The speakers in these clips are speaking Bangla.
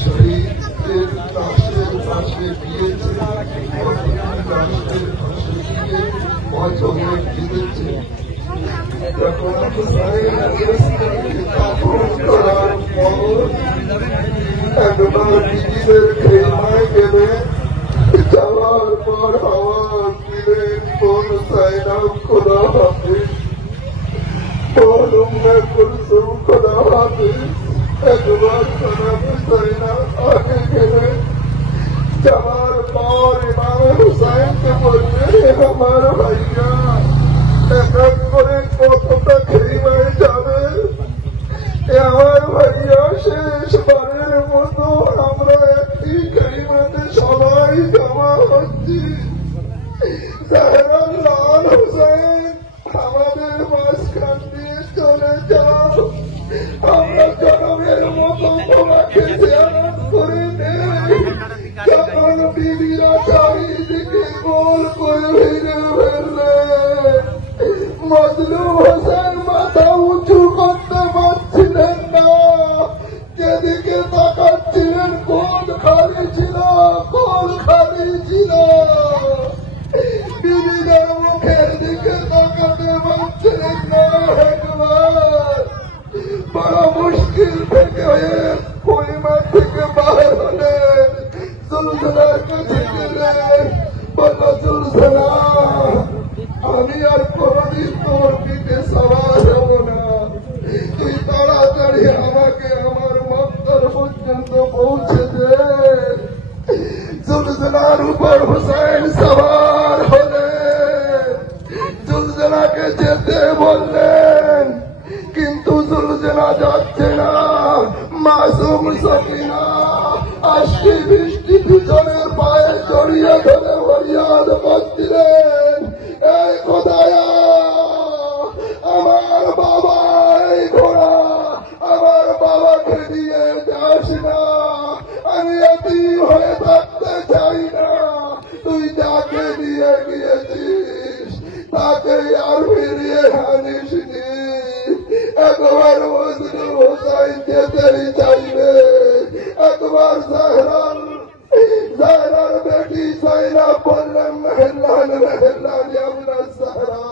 শহীদের লাশের পাশে গিয়েছে, লাশের পাশে গিয়ে অজরে কেঁদেছে। যখন দাফন করার পর একবার নিজেদের খেমায় গেলে যাওয়ার পর আওয়াজ দিলেন, কোন সাইনাম খোলা হবে, কোন উম্মে কুলসুম খোলা হবে। একবার সালাম হুসাইনা আগে গেলেন, যাওয়ার পর ইমাম হুসাইনকে বললেন, আমার ভাইয়া এক এক করে কতটা খেমায় যাবে, আমার ভাইয়া শেষবারের মতো আমরা একটি খেমাতে সবাই জমা হচ্ছি। লাল হুসাইন আমাদের মাঝখান দিয়ে চলে যাও, আমরা জনমের মতো তোমাকে জিয়ারত করে নেই। যখন বিবিরা চারিদিকে গোল করে ফিরে ফেললে, মজলুম হোসেন মাথা উঁচু করতে পারছিলেন না। যেদিকে তাকাচ্ছিলেন কোল খালি ছিল, কোল খালি ছিল। বিবিদের মুখের দিকে তাকাতে পারছিলেন না। একবার বড় মুশকিল থেকে হয়ে পরিমাণ থেকে বাহির হলেন, জুলজুলার কাছে গেলেন, বলল, জুলজুলা আমি আর কোনদিন তোর পিঠে সওয়ার হব না, তুই তাড়াতাড়ি আমাকে আমার মক্তর পর্যন্ত পৌঁছে দে। জুলজুলার উপর হুসাইন সওয়ার হলেন, জুলজুলাকে যেতে বললেন, কিন্তু জুলজুলা যাচ্ছে না। মাসুম সকিনা 80-20 পিছনের পায়ে জড়িয়ে ধরে ফরিয়াদ করছিলেন, এই খোদায়া আমার বাবা, এই ঘোড়া আমার বাবাকে দিয়ে যাস না, আমি এতিম হয়ে থাকতে চাই না। তুই যাকে দিয়ে গিয়েছিস তাকে আর ফিরিয়ে আনিসনি। একবার মজলুম হোসাইন যেতেই চাইবে, একবার জাহরার বেটি জাইনাব বললেন, মেহেরলান মেহেরলান আমরা জাহরা,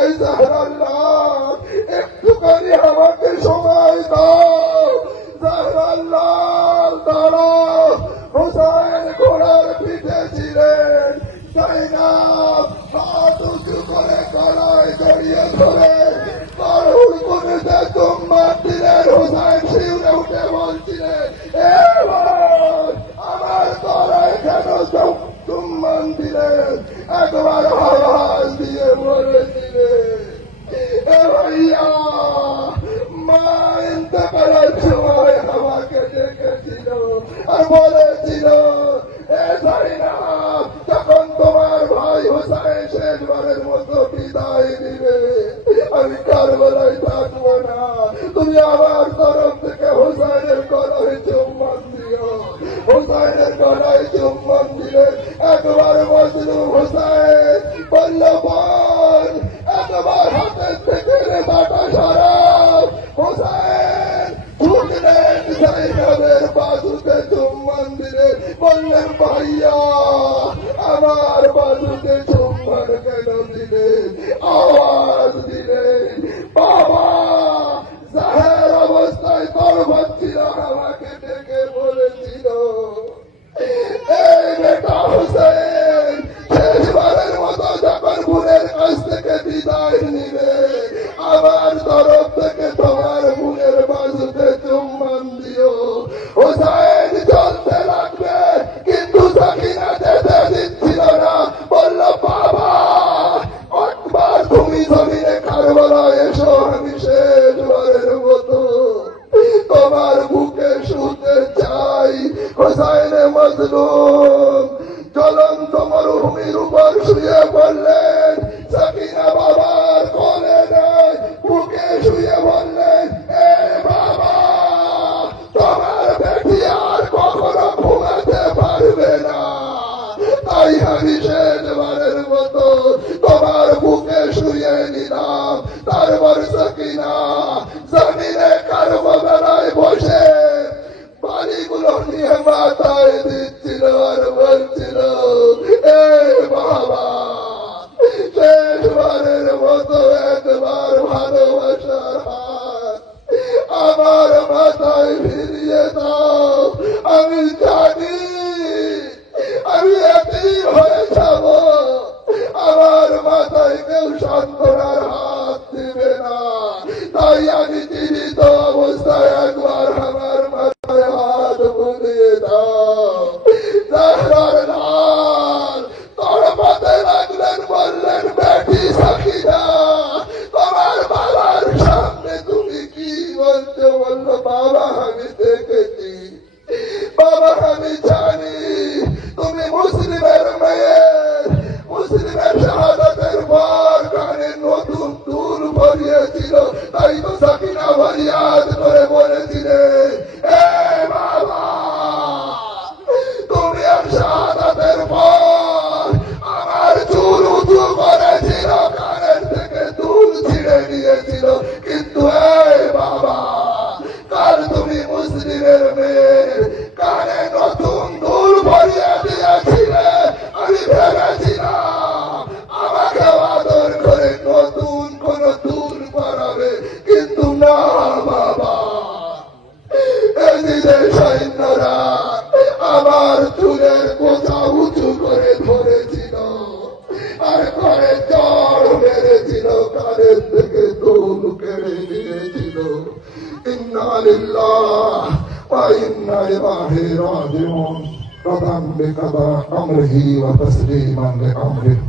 এই জাহরাল্লাহ একটুখানি আমাকে সময় দাও। জাহরাল্লাহ দাঁড়াও। হোসাইন ঘোড়ার পিঠে ছিলেন, জাইনাব হাত উঁচু করে গলায় জড়িয়ে ধরে কারুর কোনেতে চুম্মা দিলেন। হোসাইন শিউরে উঠে বলছিলেন, আমার গলায় কেন চুম্বন দিলেন? একবার আওয়াজ দিয়ে বলেছিলেন, এ ভাইয়া মা ইন্তেকালের সময় আমাকে ডেকেছিল আর বলেছিল, এ জাইনাব যখন তোমার ভাই হোসাইন শেষবারের মতো বিদায় দিবে, আমি কারবালায় থাকবো না, তুমি আমার তরফ থেকে হোসাইনের গলায় চুম্বন দিও। হোসাইনের গলায় চুম্বন দিলে একবার মজলুম হোসাইন বলল, বোন একবার হাতের থেকে রেখাটা সরাও। হোসাইন ঝুঁকলেন, জাইনাবের বাজুতে চুম্বন দিলেন, বললেন, ভাইয়া আমার বাজুতে চুম্বন কেন দিলেন? আওয়াজ দিলেন, বাবা জাহের অবস্থায় তরবাত ছিল, আমাকে ডেকে বলেছিল, এই বেটা হোসেন শেষবারের মতো যখন বোনের কাছ থেকে বিদায় নিবে, আমার তরফ থেকে তোমার বোনের বাজুতে চুম্বন দিও। হোসেন চলতে লাগবে, কিন্তু সাকিনা যেতে দিচ্ছিল না। বলল, বাবা একবার তুমি জমিনে কারবালায় এসো, আমি শেষবারের মতো তোমার বুকে শুতে চাই। হোসাইনে মজলুম জ্বলন্ত মরুভূমির উপর শুয়ে পড়লেন, সাকিনা বাবার কোলে নেই, বুকে শুয়ে বললেন, এ বাবা তোমার বেটি আর কখনো ঘুমাতে পারবে না, তাই আমি শেষবার না, জমিনে কারবালায় বসে বাড়িগুলো নিয়ে মাথায় দিচ্ছিল আর বলছিল, এ বাবা, শেষবারের মতো একবার ভালোবাসার হাত আমার মাথায় ফিরিয়ে দাও। আমি জানি আমি একই হয়ে যাব, আমার মাথায় কেউ সান্ত্বনার হাত দিবে না, তাই আমি জীবিত অবস্থায় একবার আমার মাথায় হাত বুলিয়ে দাও। জাহরার লাল তড়পাতে লাগলেন, বললেন, বেটি সাকিনা, তোমার বাবার সামনে তুমি কি বলছো? বললো, বাবা আমি দেখেছি, বাবা আমি জানি তুমি মুসলিমের মেয়ে, মুসলিমের শাহাদাতের পর কানে নতুন চুল ভরিয়েছিল, তাই তো সাকিনা ফরিয়াদ করে বলেছিলে, এ বাবা, তুমি আর শাহাদাতের পর আমার চুল উঁচু করেছিল, কানের থেকে চুল ছিঁড়ে নিয়েছিল, কিন্তু এই বাবা, কাল তুমি মুসলিমের মেয়ের কানে নতুন চুল ভরিয়ে দিয়েছিলে। আমি ভেবেছিলাম আমাকে আদর করে নতুন কোন চুল পরাবে, কিন্তু না বাবা, এদিকে সৈন্যরা আমার চুলের কোথা উঁচু করে ধরেছিল আর ঘরে জড় মেরেছিল, কানের থেকে চুল কেড়ে নিয়েছিল। ইন্না লিল্লাহ ওয়া ইন্না ইলাইহি রাজিউন। رضا بقضاء أمره وتسليما لأمره.